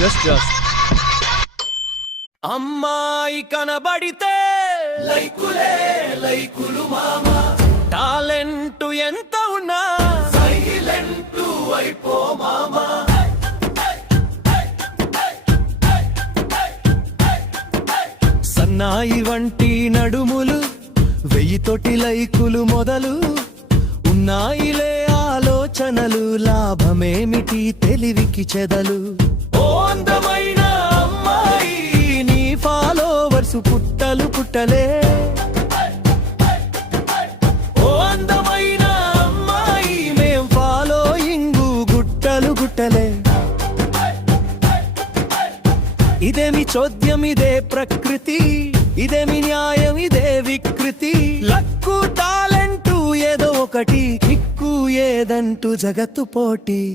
Just అమ్మాయి కనబడితే లైకులే లైకులు మామా, టాలెంట్ ఎంత ఉన్నా సైలెంట్ అయిపో మామా. సన్నాయి వంటి నడుములు, 1000 లైకులు మొదలు, ఉన్నాయిలే ఆలోచనలు, లాభమేమిటి తెలివికి చెదలు. ఓ అందమైన అమ్మాయి, నీ ఫాలోవర్స్ పుట్టలు పుట్టలే. ఓ అందమైన అమ్మాయి, మేం ఫాలోయింగు గుట్టలు గుట్టలే. ఇదేమి చోద్యం, ఇదే ప్రకృతి, ఇదేమి న్యాయం, ఇదే వికృతి. లక్కు టాలెంటు ఏదో ఒకటి, కిక్కు ఏదంటూ జగత్తు పోటీ.